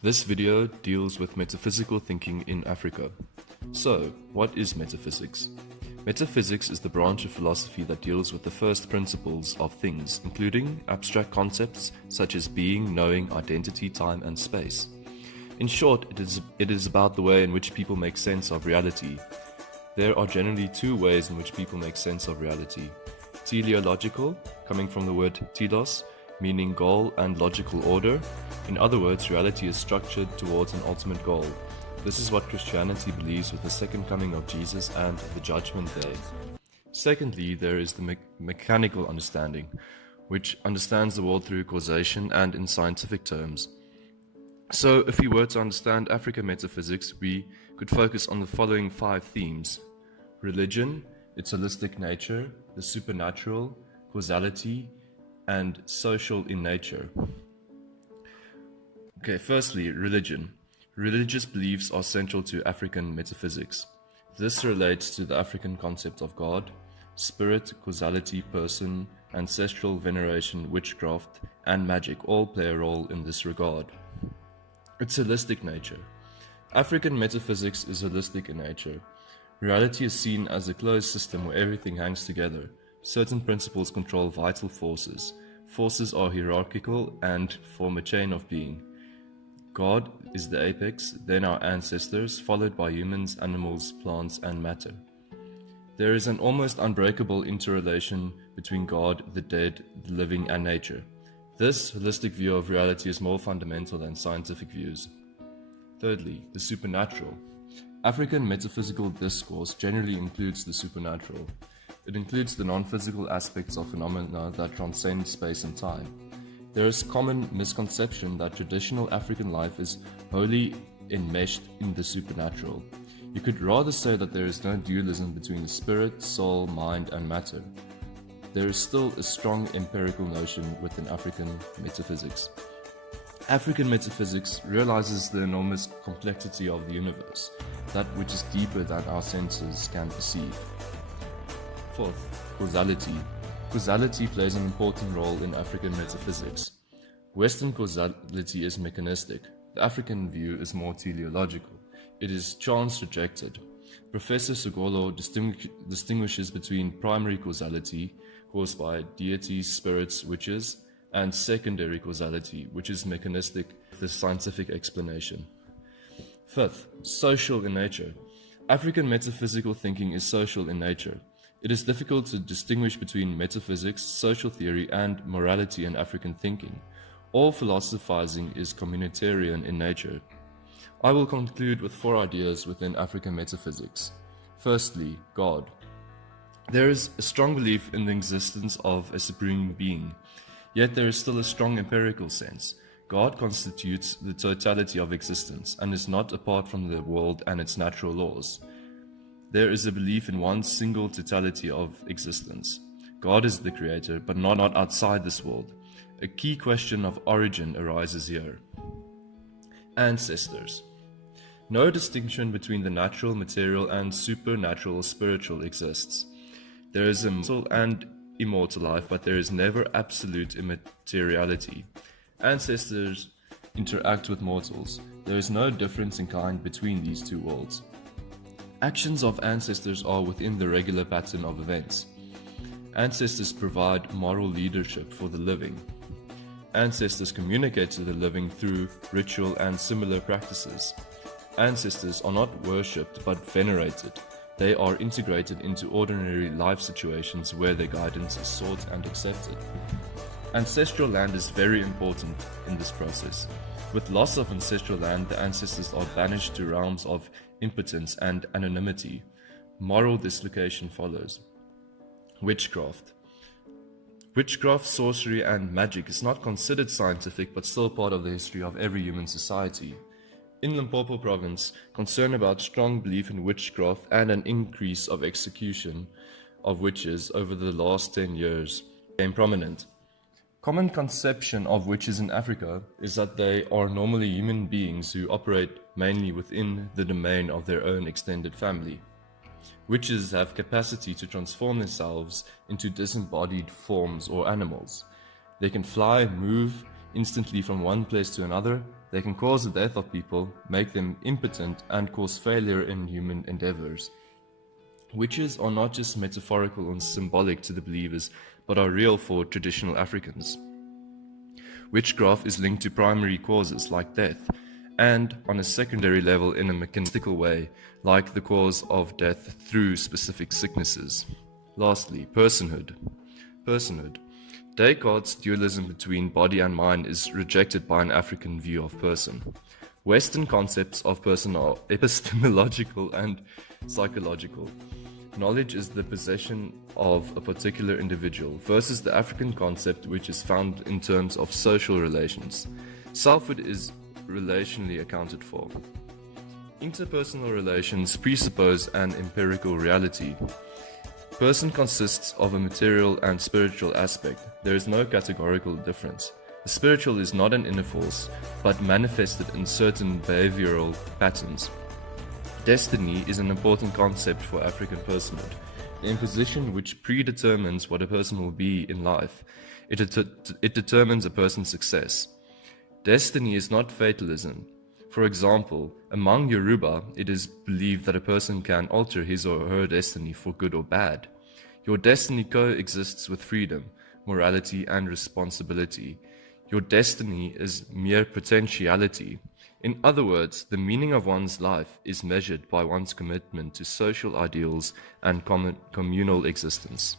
This video deals with metaphysical thinking in Africa. So, what is metaphysics? Metaphysics is the branch of philosophy that deals with the first principles of things, including abstract concepts such as being, knowing, identity, time, and space. In short, it is about the way in which people make sense of reality. There are generally two ways in which people make sense of reality. Teleological, coming from the word telos, meaning goal and logical order. In other words, reality is structured towards an ultimate goal. This is what Christianity believes with the second coming of Jesus and the judgment day. Secondly, there is the mechanical understanding, which understands the world through causation and in scientific terms. So, if we were to understand African metaphysics, we could focus on the following 5 themes: religion, its holistic nature, the supernatural, causality, and social in nature. Okay, firstly, religion. Religious beliefs are central to African metaphysics. This relates to the African concept of God, spirit, causality, person, ancestral veneration, witchcraft, and magic all play a role in this regard. Its holistic nature. African metaphysics is holistic in nature. Reality is seen as a closed system where everything hangs together. Certain principles control vital forces. Forces are hierarchical and form a chain of being. God is the apex, then our ancestors, followed by humans, animals, plants, and matter. There is an almost unbreakable interrelation between God, the dead, the living, and nature. This holistic view of reality is more fundamental than scientific views. Thirdly, the supernatural. African metaphysical discourse generally includes the supernatural. It includes the non-physical aspects of phenomena that transcend space and time. There is common misconception that traditional African life is wholly enmeshed in the supernatural. You could rather say that there is no dualism between the spirit, soul, mind, and matter. There is still a strong empirical notion within African metaphysics. African metaphysics realizes the enormous complexity of the universe, that which is deeper than our senses can perceive. Fourth, causality. Causality plays an important role in African metaphysics. Western causality is mechanistic. The African view is more teleological. It is chance-rejected. Professor Segolo distinguishes between primary causality, caused by deities, spirits, witches, and secondary causality, which is mechanistic with a scientific explanation. Fifth, social in nature. African metaphysical thinking is social in nature. It is difficult to distinguish between metaphysics, social theory, and morality in African thinking. All philosophizing is communitarian in nature. I will conclude with 4 ideas within African metaphysics. Firstly, God. There is a strong belief in the existence of a supreme being, yet there is still a strong empirical sense. God constitutes the totality of existence and is not apart from the world and its natural laws. There is a belief in one single totality of existence. God is the creator, but not outside this world. A key question of origin arises here. Ancestors. No distinction between the natural, material, and supernatural or spiritual exists. There is a mortal and immortal life, but there is never absolute immateriality. Ancestors interact with mortals. There is no difference in kind between these two worlds. Actions of ancestors are within the regular pattern of events. Ancestors provide moral leadership for the living. Ancestors communicate to the living through ritual and similar practices. Ancestors are not worshipped but venerated. They are integrated into ordinary life situations where their guidance is sought and accepted. Ancestral land is very important in this process. With loss of ancestral land, the ancestors are banished to realms of impotence and anonymity. Moral dislocation follows. Witchcraft. Witchcraft, sorcery, and magic is not considered scientific but still part of the history of every human society. In Limpopo province, concern about strong belief in witchcraft and an increase of execution of witches over the last 10 years became prominent. Common conception of witches in Africa is that they are normally human beings who operate mainly within the domain of their own extended family. Witches have capacity to transform themselves into disembodied forms or animals. They can fly, move instantly from one place to another, They can cause the death of people, make them impotent, and cause failure in human endeavors. Witches are not just metaphorical and symbolic to the believers, but are real for traditional Africans. Witchcraft is linked to primary causes like death, and on a secondary level in a mechanistical way, like the cause of death through specific sicknesses. Lastly, personhood. Descartes' dualism between body and mind is rejected by an African view of person. Western concepts of person are epistemological and psychological. Knowledge is the possession of a particular individual versus the African concept, which is found in terms of social relations. Selfhood is relationally accounted for. Interpersonal relations presuppose an empirical reality. Person consists of a material and spiritual aspect. There is no categorical difference. The spiritual is not an inner force, but manifested in certain behavioral patterns. Destiny is an important concept for African personhood, the imposition which predetermines what a person will be in life. It determines a person's success. Destiny is not fatalism. For example, among Yoruba, it is believed that a person can alter his or her destiny for good or bad. Your destiny coexists with freedom, morality, and responsibility. Your destiny is mere potentiality. In other words, the meaning of one's life is measured by one's commitment to social ideals and communal existence.